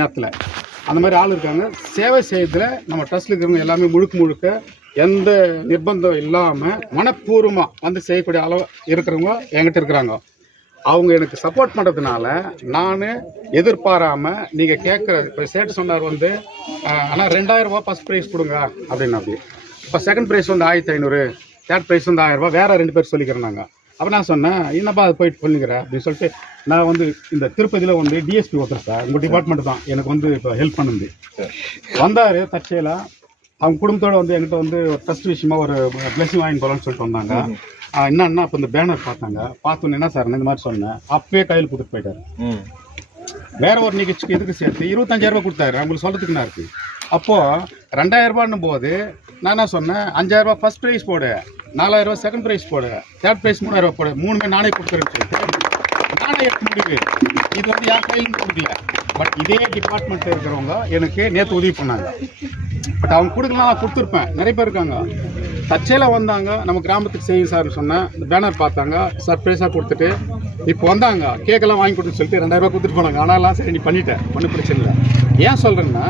நேரத்தில் அந்த மாதிரி ஆள் இருக்காங்க. சேவை செய்யறதுல நம்ம ட்ரஸ்ட்டில் இருக்கிறவங்க எல்லாமே முழுக்க எந்த நிர்பந்தம் இல்லாமல் மனப்பூர்வமாக வந்து செய்யக்கூடிய அளவு இருக்கிறவங்க என்கிட்ட இருக்கிறாங்க. அவங்க எனக்கு சப்போர்ட் பண்ணுறதுனால நான் எதிர்பாராமல் நீங்கள் கேட்குற இப்போ சேட்டு சொன்னார் வந்து ஆனால் 2000 ரூபா ஃபஸ்ட் ப்ரைஸ் கொடுங்க அப்படின்னு. அப்படி இப்போ செகண்ட் ப்ரைஸ் வந்து 1500, தேர்ட் ப்ரைஸ் வந்து 1000 ரூபா, வேறு 2 பேர் சொல்லிக்கிறேன் நாங்கள். அப்போ நான் சொன்னேன் என்னப்பா அது போயிட்டு சொல்லிக்கிறேன் அப்படின்னு சொல்லிட்டு நான் வந்து இந்த திருப்பதியில் வந்து டிஎஸ்பி ஒருத்தர் சார் உங்கள் டிபார்ட்மெண்ட் தான் எனக்கு வந்து இப்போ ஹெல்ப் பண்ணுது வந்தார். தற்செயலாக அவங்க குடும்பத்தோடு வந்து என்கிட்ட வந்து ஒரு ட்ரஸ்ட் விஷயமா ஒரு பிளஸிங் வாங்கி போகலான்னு சொல்லிட்டு வந்தாங்க. என்னன்னா அப்போ இந்த பேனர் பார்த்தாங்க. பார்த்தோன்னு என்ன சார் இந்த மாதிரி சொன்னேன். அப்பவே கையில் கொடுத்துட்டு போயிட்டாரு. வேற ஒரு நிகழ்ச்சிக்கு எதுக்கு சேர்த்து 25,000 ரூபா கொடுத்தாரு. அவங்களுக்கு சொல்கிறதுக்கு என்ன இருக்குது. அப்போது 2000 ரூபான்னும் போது நான் என்ன சொன்னேன், 5000 ரூபா ஃபஸ்ட் ப்ரைஸ் போடு, 4000 ரூபா செகண்ட் ப்ரைஸ் போடு, தேர்ட் ப்ரைஸ் 3000 ரூபா போடு, 3 நானே கொடுத்துருன்னு சொல்லிட்டு நானே எடுத்து முடிவு. இது வந்து யார் கையிலும் கொடுக்கல. பட் இதே டிபார்ட்மெண்ட்டில் இருக்கிறவங்க எனக்கு நேற்று உதவி பண்ணாங்க. பட் அவங்க கொடுக்கலாம் நான் கொடுத்துருப்பேன். நிறைய பேர் இருக்காங்க. தற்செயலாக வந்தாங்க, நம்ம கிராமத்துக்கு செய்யும் சார்னு சொன்னேன். இந்த பேனர் பார்த்தாங்க, சர்ப்ரைஸாக கொடுத்துட்டு இப்போ வந்தாங்க கேக்கெல்லாம் வாங்கி கொடுத்துன்னு சொல்லிட்டு 2000 ரூபா கொடுத்துட்டு போனாங்க. ஆனாலாம் சரி நீ பண்ணிட்டேன், ஒன்றும் பிரச்சனை இல்லை. ஏன் சொல்கிறேன்னா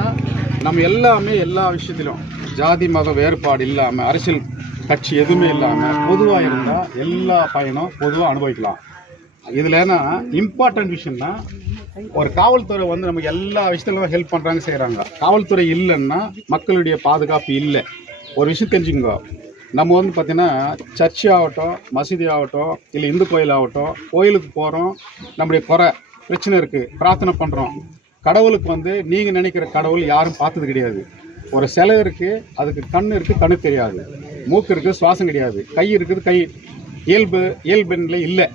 நம்ம எல்லாமே எல்லா விஷயத்திலும் ஜாதி மத வேறுபாடு இல்லாமல் அரசியல் கட்சி எதுவுமே இல்லாமல் பொதுவாக இருந்தால் எல்லா பயனும் பொதுவாக அனுபவிக்கலாம். இதில் ஏன்னா இம்பார்ட்டன்ட் விஷயம்னா ஒரு காவல்துறை வந்து நமக்கு எல்லா விஷயத்துலையும் ஹெல்ப் பண்ணுறாங்க செய்கிறாங்க. காவல்துறை இல்லைன்னா மக்களுடைய பாதுகாப்பு இல்லை. ஒரு விஷயம் தெரிஞ்சுக்கோங்க, நம்ம வந்து பார்த்திங்கன்னா சர்ச்சு ஆகட்டும், மசூதி ஆகட்டும், இல்லை இந்து கோயில் ஆகட்டும், கோயிலுக்கு போகிறோம், நம்முடைய குறை பிரச்சனை இருக்குது, பிரார்த்தனை பண்ணுறோம். கடவுளுக்கு வந்து நீங்கள் நினைக்கிற கடவுள் யாரும் பார்த்தது கிடையாது. ஒரு சிலை இருக்குது, அதுக்கு கண் இருக்குது, கண்ணு தெரியாது. மூக்கு இருக்குது, சுவாசம் கிடையாது. கை இருக்குது, கை இயல்புல இல்லை.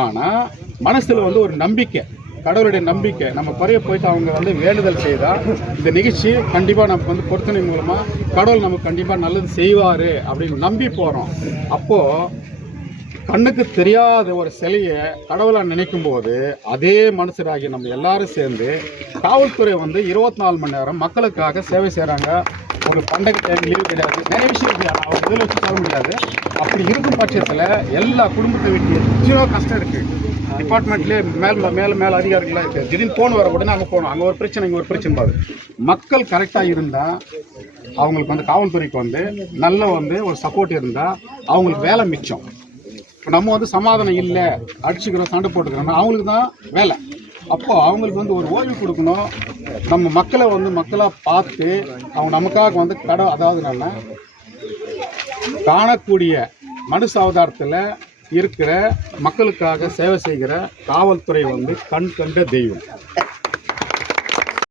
ஆனால் மனசில் வந்து ஒரு நம்பிக்கை, கடவுளுடைய நம்பிக்கை. நம்ம குறைய போயிட்டு அவங்க வந்து வேண்டுதல் செய்தால் இந்த நிகழ்ச்சி கண்டிப்பாக நமக்கு வந்து பொருத்தனை மூலமாக கடவுள் நமக்கு கண்டிப்பாக நல்லது செய்வார் அப்படின்னு நம்பி போகிறோம். அப்போது கண்ணுக்கு தெரியாத ஒரு சிலையை கடவுளை நினைக்கும் போது அதே மனுஷராகி நம்ம எல்லாரும் சேர்ந்து காவல்துறை வந்து 24 மணி நேரம் மக்களுக்காக சேவை செய்கிறாங்க. ஒரு பண்டகை டைம் லீவு கிடையாது. நிறைய விஷயம் இருக்குது, அவங்க இதில் வச்சு சொல்ல முடியாது. அப்படி இருக்கும் பட்சத்தில் எல்லா குடும்பத்தை விட்டு எத்தனையோ கஷ்டம் இருக்குது. டிபார்ட்மெண்ட்லேயே மேலே அதிகாரிகளாக இருக்குது. திடீர்னு ஃபோன் வர உடனே அங்கே போகணும், அங்கே ஒரு பிரச்சனை, இங்கே ஒரு பிரச்சனை பாரு. மக்கள் கரெக்டாக இருந்தால் அவங்களுக்கு வந்து காவல்துறைக்கு வந்து நல்ல வந்து ஒரு சப்போர்ட் இருந்தால் அவங்களுக்கு வேலை மிச்சம். இப்போ நம்ம வந்து சமாதானம் இல்லை, அடிச்சுக்கிறோம், சண்டை போட்டுக்கிறோம், அவங்களுக்கு தான் வேலை. அப்போ அவங்களுக்கு வந்து ஒரு ஓய்வு கொடுக்கணும். நம்ம மக்களை வந்து மக்களாக பார்த்து அவங்க நமக்காக வந்து அதாவது நம்ம காணக்கூடிய மனுஷ அவதாரத்தில் இருக்கிற மக்களுக்காக சேவை செய்கிற காவல்துறை வந்து கண் கண்ட தெய்வம்.